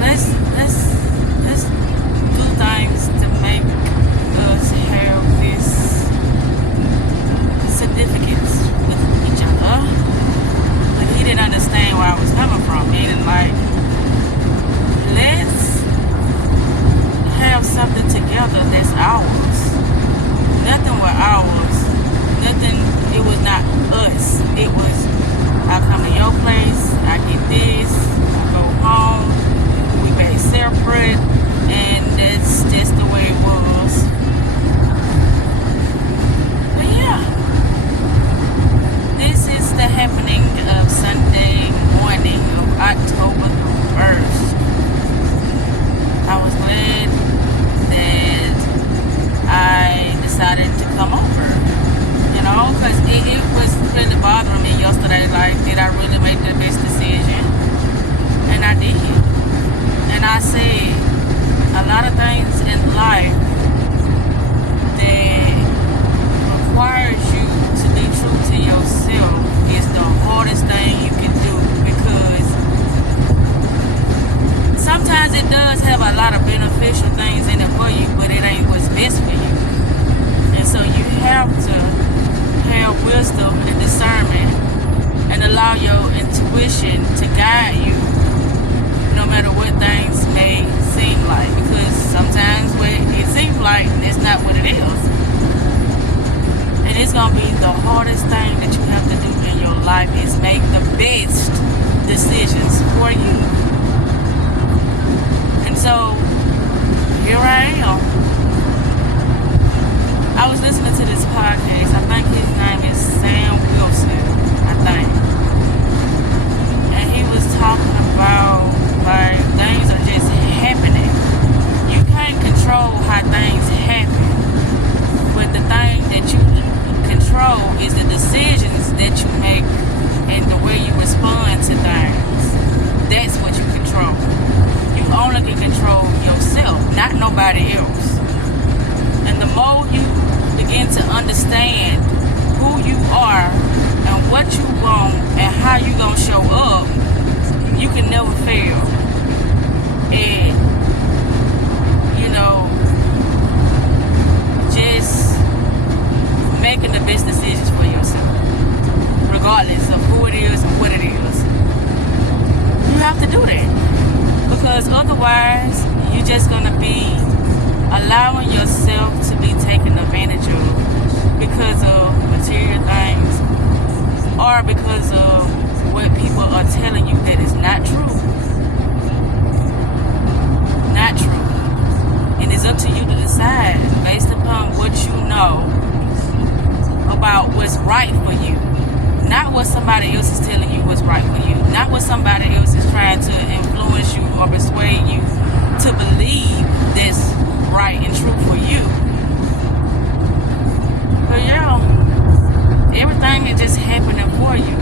let's do things to make us have this significance with each other. But he didn't understand where I was coming from. Meaning, like, let's have something together that's ours. Nothing was ours. Nothing. It was not us. It was, I come to your place, I get this, I go home, we pay separate, and that's just the way it was. But yeah, this is the happening of Sunday morning of October 1st. I was glad that I decided to come over, you know, because it was really bothering me yesterday. Like, did I really make the best decision? And I did. And I said, a lot of things in life that requires you to be true to yourself is the hardest thing you can do, because sometimes it does have a lot of beneficial things in it for you, but it ain't what's best for you. And so you have to have wisdom and discernment and allow your intuition to guide you no matter what things may seem like, because sometimes what it seems like, it's not what it is. And it's going to be the hardest thing that you have to do in your life is make the best decisions for you. And so here I am. I was listening to this podcast. I think his name is Sam Wilson, I think. And he was talking about, like, things are just happening. You can't control how things happen. But the thing that you control is the decisions that you make and the way you respond to things. That's what you control. You only can control yourself, not nobody else. And the more you begin to understand who you are and what you want and how you gonna show up, you can never fail. And, you know, just making the best decisions for yourself, regardless of who it is and what it is. You have to do that, because otherwise you're just gonna be allowing yourself to be taken advantage of because of material things, or because of what people are telling you that is not true. Not true. And it's up to you to decide based upon what you know about what's right for you. Not what somebody else is telling you what's right for you. Not what somebody else is trying to influence you or persuade you to believe that's right and true for you. But yeah, everything is just happening for you.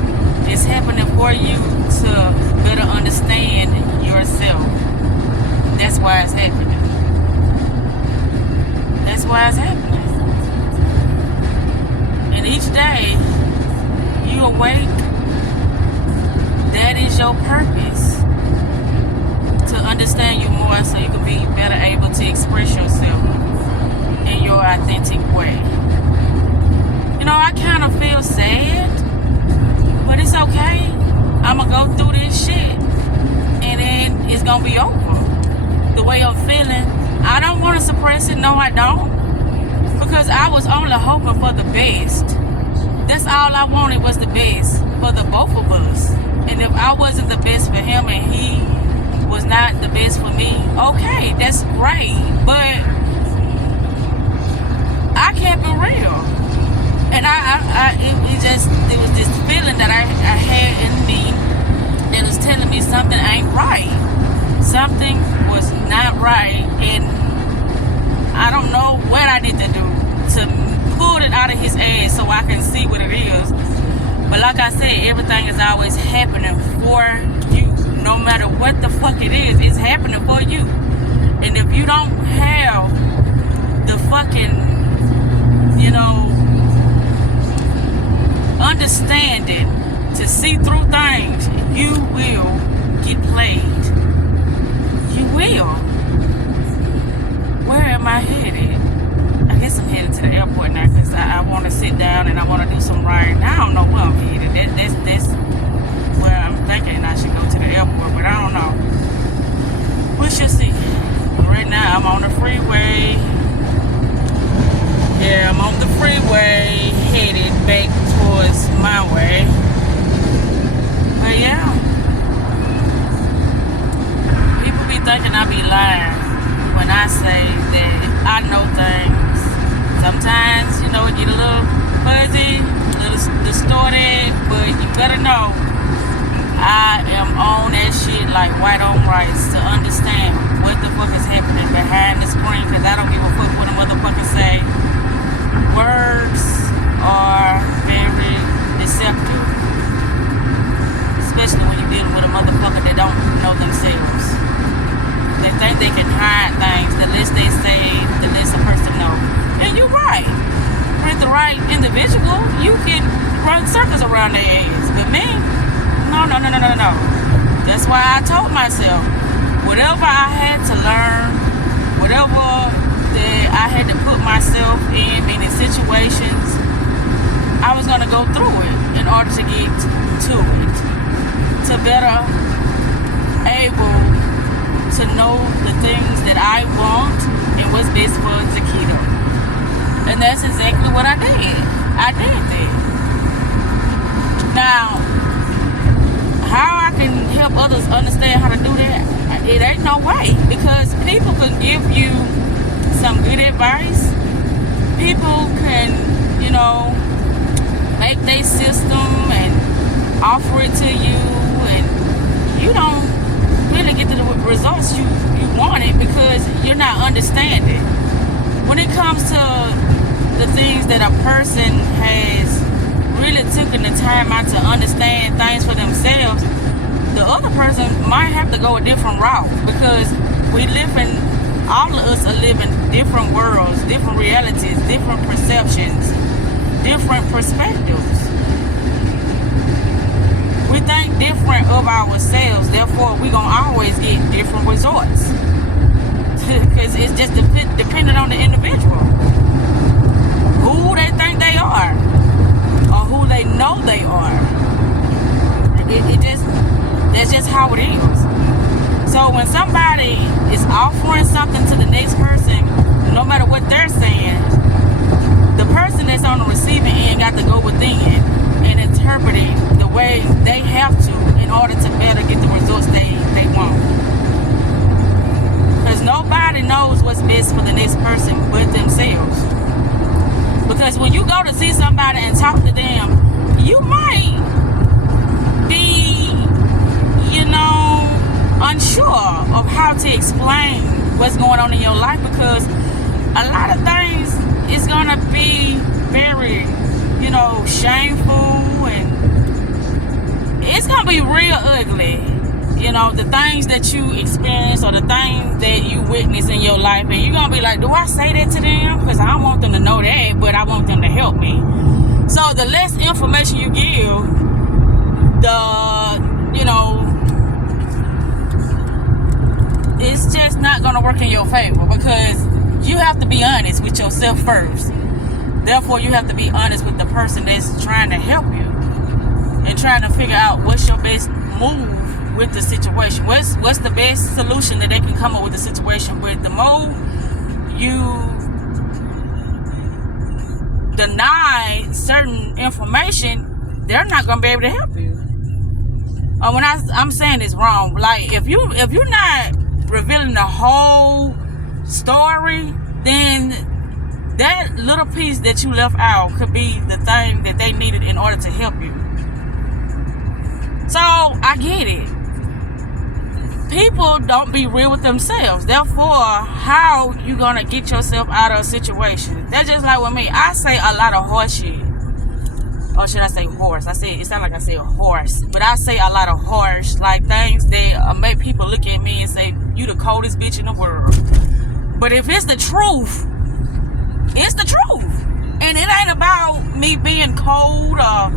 It's happening for you to better understand yourself. That's why it's happening. That's why it's happening. And each day you awake, that is your purpose. To understand you more so you can be better able to express yourself in your authentic way. You know, I kind of feel sad, but it's okay. I'm going to go through this shit and then it's going to be over. The way I'm feeling, I don't want to suppress it. No, I don't. Because I was only hoping for the best. That's all I wanted, was the best for the both of us. And if I wasn't the best for him and he was not the best for me, okay, that's great. But I kept it real. And it was this feeling that I had in me that was telling me something ain't right. Something was not right, and I don't know what I need to do to pull it out of his ass so I can see what it is. But like I said, everything is always happening for you. No matter what the fuck it is, it's happening for you. And if you don't have the fucking, you know, understanding to see through things, you will get played. freeway. Yeah, I'm on the freeway headed back towards my way. But yeah, people be thinking I be lying when I say that I know things. Sometimes, you know, it get a little fuzzy, a little distorted, but you better know I am on that shit like white on rice to understand what the fuck is happening behind the screen, because I don't give a fuck what a motherfucker say. Words are very deceptive, especially when you're dealing with a motherfucker that don't know themselves. They think they can hide things. The less they say, the less a person knows. And you're right. With the right individual, you can run circles around their ass. But me, no. That's why I told myself, whatever I had to learn, whatever that I had to put myself in, meaning situations, I was going to go through it in order to get to it, to better able to know the things that I want and what's best for Zakito. And that's exactly what I did. I did that. Now, how I can help others understand how to do that, it ain't no way, because people can give you some good advice. People can, you know, make their system and offer it to you, and you don't really get the results you wanted because you're not understanding. When it comes to the things that a person has really taken the time out to understand things for themselves, the other person might have to go a different route, because all of us are living different worlds, different realities, different perceptions, different perspectives. We think different of ourselves, therefore we're going to always get different results. Because it's just dependent on the individual. Who they think they are, or who they know they are. That's just how it is. So when somebody is offering something to the next person, no matter what they're saying, the person that's on the receiving end got to go within and interpret it the way they have to in order to better get the results they want. Because nobody knows what's best for the next person but themselves. Because when you go to see somebody and talk to them, you might be, unsure of how to explain what's going on in your life, because a lot of things is going to be very, shameful, and it's going to be real ugly. The things that you experience or the things that you witness in your life, and you're going to be like, do I say that to them? Because I don't want them to know that, but I want them to help me. So the less information you give, it's just not going to work in your favor, because you have to be honest with yourself first. Therefore, you have to be honest with the person that's trying to help you and trying to figure out what's your best move with the situation. What's the best solution that they can come up with the situation. But the more you deny certain information, they're not going to be able to help you. When I'm saying this wrong, like if you're not revealing the whole story, then that little piece that you left out could be the thing that they needed in order to help you. So I get it. People don't be real with themselves. Therefore, how you gonna get yourself out of a situation? That's just like with me. I say a lot of horse shit. Or should I say horse? It sounds like I said horse. But I say a lot of horse, like things that make people look at me and say, you the coldest bitch in the world. But if it's the truth, it's the truth. And it ain't about me being cold or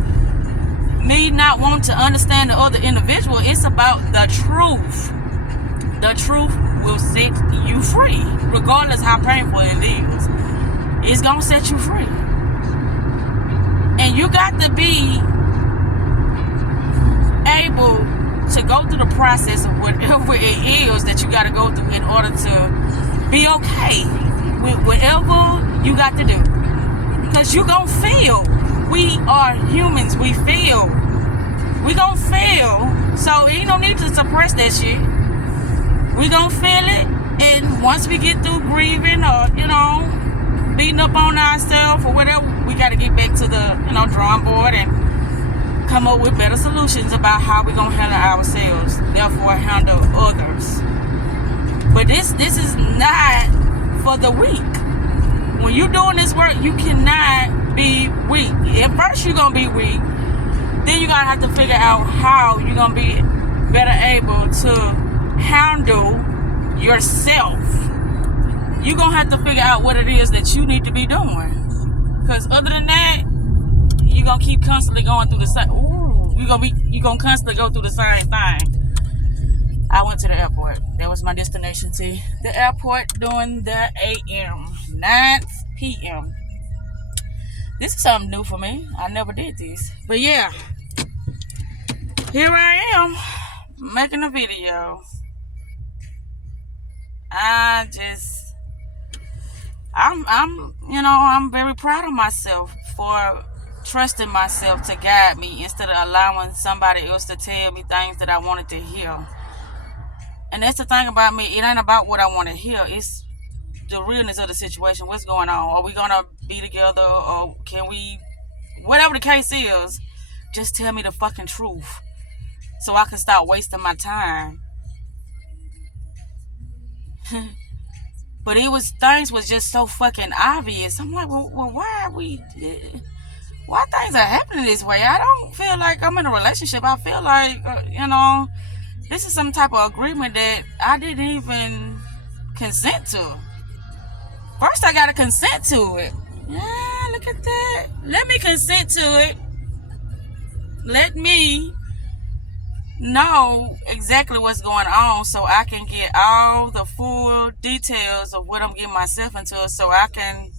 me not wanting to understand the other individual. It's about the truth. The truth will set you free, regardless how painful it is. It's gonna set you free. And you got to be able to go through the process of whatever it is that you got to go through in order to be okay with whatever you got to do. Because you gon' fail. We are humans. We fail. We gon' fail. So ain't no need to suppress that shit. We gon' feel it. And once we get through grieving or, beating up on ourselves or whatever, we got to get back to the, drawing board and come up with better solutions about how we gonna handle ourselves, therefore handle others. But this is not for the weak. When you're doing this work, you cannot be weak. At first you're gonna be weak, then you're gonna have to figure out how you're gonna be better able to handle yourself. You're gonna have to figure out what it is that you need to be doing. Because other than that, you're gonna keep constantly going through the same. You're gonna constantly go through the same thing. I went to the airport. That was my destination. See, the airport during the AM, 9 p.m. This is something new for me. I never did this, but yeah, here I am making a video. I'm very proud of myself for trusting myself to guide me instead of allowing somebody else to tell me things that I wanted to hear. And that's the thing about me. It ain't about what I want to hear. It's the realness of the situation. What's going on? Are we going to be together? Or can we... Whatever the case is, just tell me the fucking truth so I can stop wasting my time. But things was just so fucking obvious. I'm like, well, why things are happening this way? I don't feel like I'm in a relationship. I feel like, this is some type of agreement that I didn't even consent to. First, I gotta consent to it. Yeah, look at that. Let me consent to it. Let me know exactly what's going on so I can get all the full details of what I'm getting myself into so I can,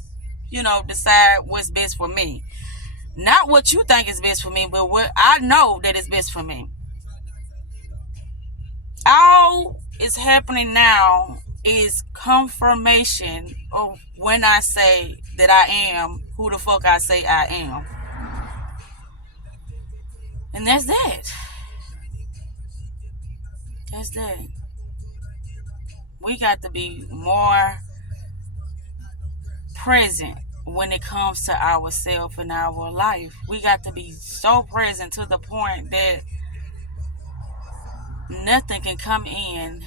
decide what's best for me. Not what you think is best for me, but what I know that is best for me. All is happening now is confirmation of when I say that I am who the fuck I say I am. And that's that. That's that. We got to be more present when it comes to ourselves and our life. We got to be so present to the point that nothing can come in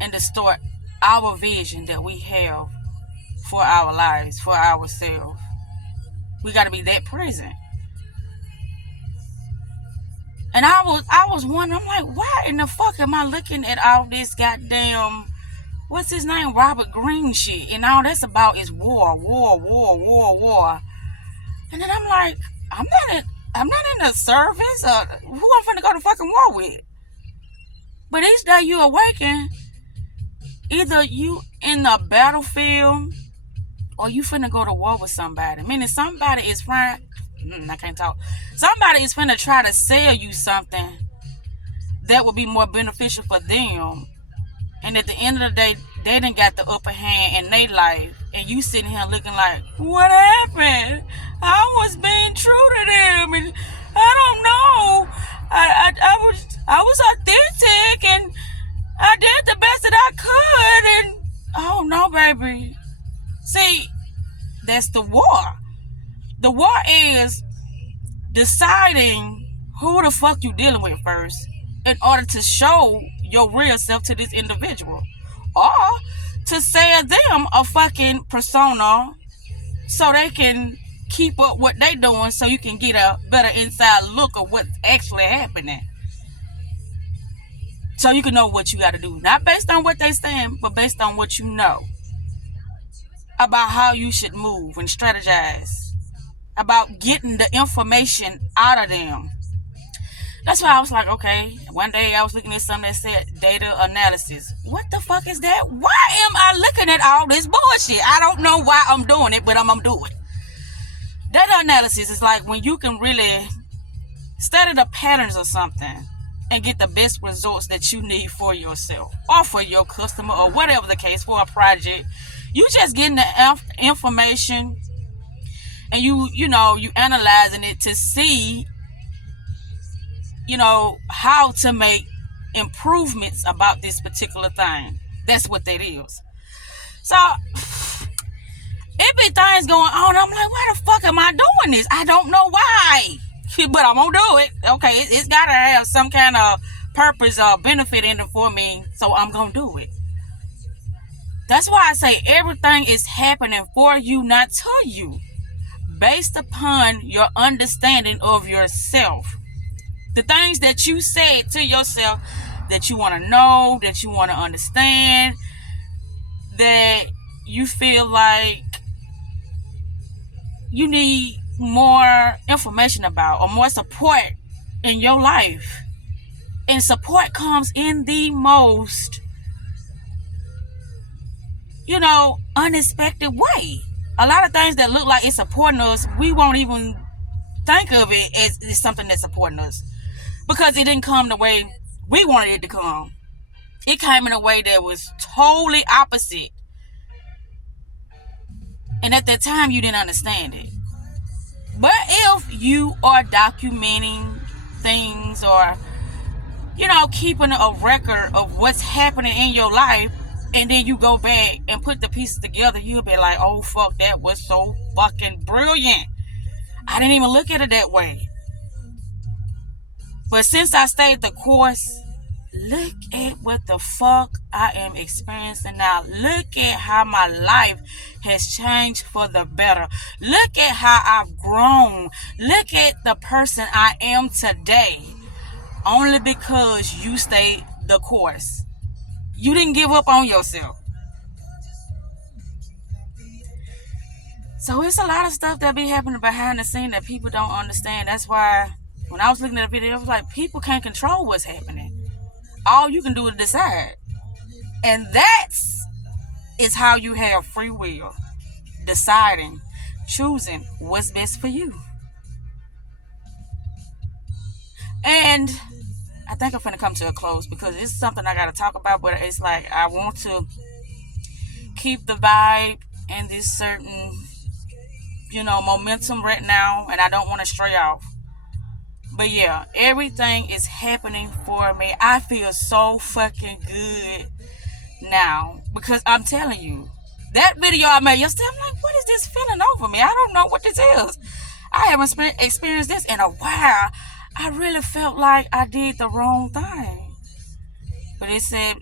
and distort our vision that we have for our lives, for ourselves. We got to be that present. And I was wondering, I'm like, why in the fuck am I looking at all this goddamn, what's his name, Robert Greene shit, and all that's about is war. And then I'm like, I'm not in the service, or who I'm finna go to fucking war with. But each day you awaken, either you in the battlefield or you finna go to war with somebody. Meaning somebody is trying, I can't talk. Somebody is finna try to sell you something that would be more beneficial for them. And at the end of the day, they done got the upper hand in their life. And you sitting here looking like, what happened? I was being true to them. And I don't know. I was authentic and I did the best that I could. And oh no, baby. See, that's the war. The war is deciding who the fuck you dealing with first in order to show your real self to this individual, or to sell them a fucking persona so they can keep up what they doing so you can get a better inside look of what's actually happening, so you can know what you got to do, not based on what they saying, but based on what you know about how you should move and strategize about getting the information out of them. That's why I was like, okay, one day I was looking at something that said data analysis. What the fuck is that? Why am I looking at all this bullshit? I don't know why I'm doing it, but I'm doing it. Data analysis is like when you can really study the patterns of something and get the best results that you need for yourself or for your customer or whatever the case for a project. You just getting the information and you analyzing it to see how to make improvements about this particular thing. That's what that is. So it be things going on. I'm like, why the fuck am I doing this? I don't know why, but I'm gonna do it. Okay, it's gotta have some kind of purpose or benefit in it for me, so I'm gonna do it. That's why I say everything is happening for you, not to you, based upon your understanding of yourself. The things that you said to yourself that you want to know, that you want to understand, that you feel like you need more information about or more support in your life. And support comes in the most, unexpected way. A lot of things that look like it's supporting us, we won't even think of it as something that's supporting us, because it didn't come the way we wanted it to come. It came in a way that was totally opposite. And at that time, you didn't understand it. But if you are documenting things or, keeping a record of what's happening in your life, and then you go back and put the pieces together, you'll be like, oh, fuck, that was so fucking brilliant. I didn't even look at it that way. But since I stayed the course, look at what the fuck I am experiencing now. Look at how my life has changed for the better. Look at how I've grown. Look at the person I am today. Only because you stayed the course. You didn't give up on yourself. So it's a lot of stuff that be happening behind the scene that people don't understand. That's why when I was looking at the video, I was like, people can't control what's happening. All you can do is decide. And is how you have free will. Deciding, choosing what's best for you. And I think I'm finna come to a close because it's something I gotta talk about, but it's like I want to keep the vibe and this certain, momentum right now, and I don't want to stray off. But yeah, everything is happening for me. I feel so fucking good now because I'm telling you, that video I made yesterday, I'm like, what is this feeling over me? I don't know what this is. I haven't experienced this in a while. I really felt like I did the wrong thing. But it said,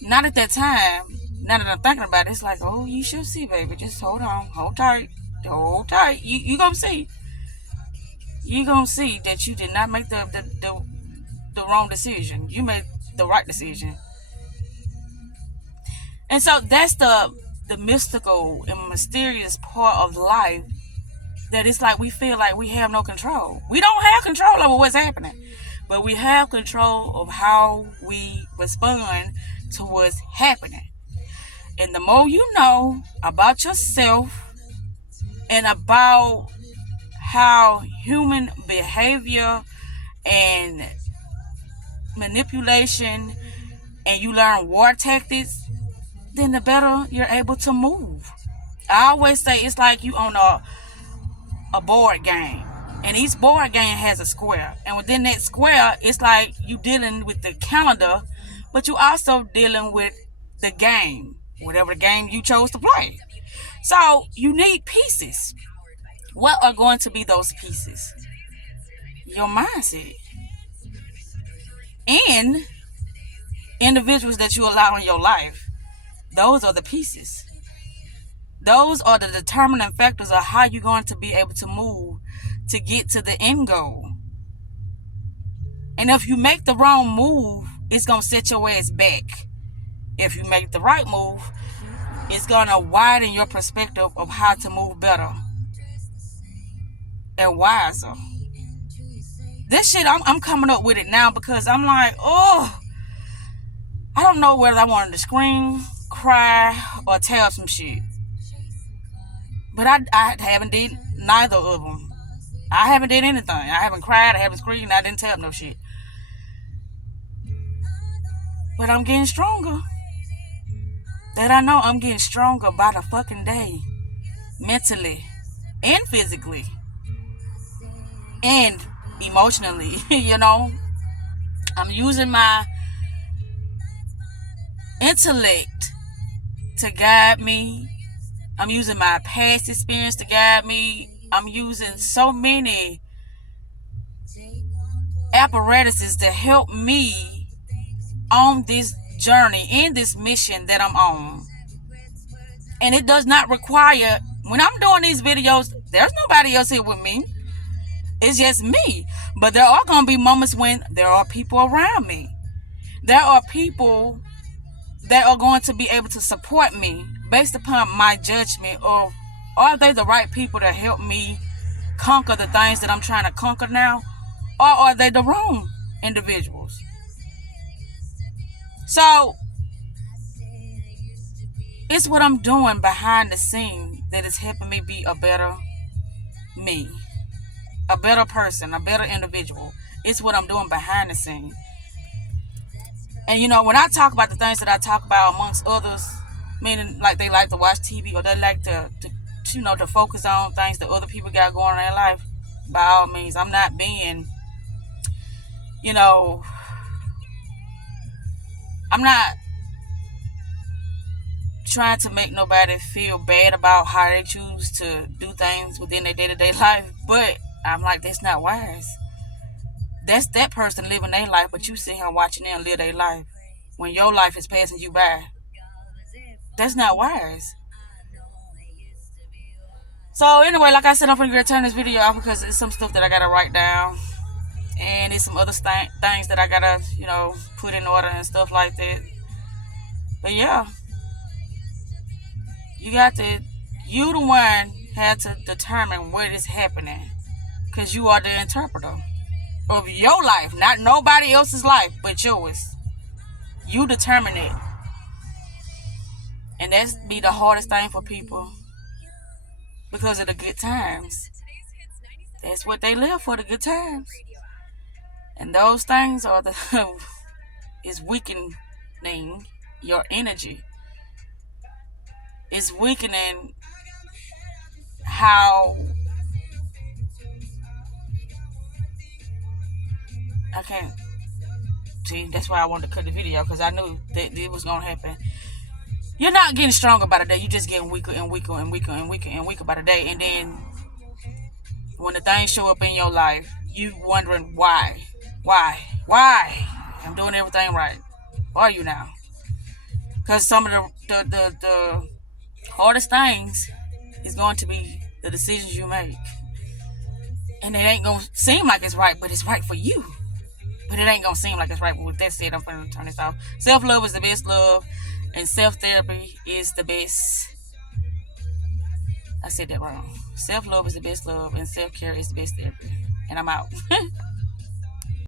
not at that time. Now that I'm thinking about it, it's like, oh, you should see, baby. Just hold on. Hold tight. Hold tight. You gonna see. You gonna see that you did not make the wrong decision. You made the right decision. And so that's the mystical and mysterious part of life, that it's like we feel like we have no control. We don't have control over what's happening, but we have control of how we respond to what's happening. And the more you know about yourself and about how human behavior and manipulation, and you learn war tactics, then the better you're able to move. I always say it's like you on a board game, and each board game has a square, and within that square it's like you dealing with the calendar, but you also dealing with the game, whatever the game you chose to play. So you need pieces. What are going to be those pieces? Your mindset and individuals that you allow in your life. Those are the pieces. Those are the determining factors of how you're going to be able to move to get to the end goal. And if you make the wrong move, it's going to set your ass back. If you make the right move, it's going to widen your perspective of how to move better and wiser. This shit, I'm coming up with it now because I'm like, oh, I don't know whether I wanted to scream, cry, or tell some shit. But I haven't did neither of them. I haven't did anything. I haven't cried, I haven't screamed, I didn't tell no shit. But I'm getting stronger. That I know I'm getting stronger by the fucking day. Mentally and physically and emotionally. I'm using my intellect to guide me. I'm using my past experience to guide me. I'm using so many apparatuses to help me on this journey, in this mission that I'm on. And it does not require, when I'm doing these videos, there's nobody else here with me. It's just me. But there are going to be moments when there are people around me. There are people that are going to be able to support me based upon my judgment of, are they the right people to help me conquer the things that I'm trying to conquer now? Or are they the wrong individuals? So it's what I'm doing behind the scene that is helping me be a better me, a better person, a better individual. It's what I'm doing behind the scene. And when I talk about the things that I talk about amongst others, meaning like they like to watch TV or they like to focus on things that other people got going on in their life, by all means, I'm not being, I'm not trying to make nobody feel bad about how they choose to do things within their day-to-day life, but I'm like, that's not wise. That's that person living their life, but you sit here watching them live their life when your life is passing you by. That's not wise. So anyway, like I said, I'm going to turn this video off because it's some stuff that I got to write down. And it's some other things that I got to, put in order and stuff like that. But yeah, you the one had to determine what is happening. Because you are the interpreter of your life, not nobody else's life, but yours. You determine it. And that's be the hardest thing for people. Because of the good times. That's what they live for, the good times. And those things are is weakening your energy. It's weakening how I can't see. That's why I wanted to cut the video, because I knew that it was gonna happen. You're not getting stronger by the day. You're just getting weaker and weaker and weaker and weaker and weaker by the day. And then when the things show up in your life, you wondering why. I'm doing everything right. Why are you now? Because some of the hardest things is going to be the decisions you make. And it ain't going to seem like it's right, but it's right for you. But it ain't going to seem like it's right. But with that said, I'm going to turn this off. Self-love is the best love. And self-therapy is the best. I said that wrong. Self-love is the best love. And self-care is the best therapy. And I'm out.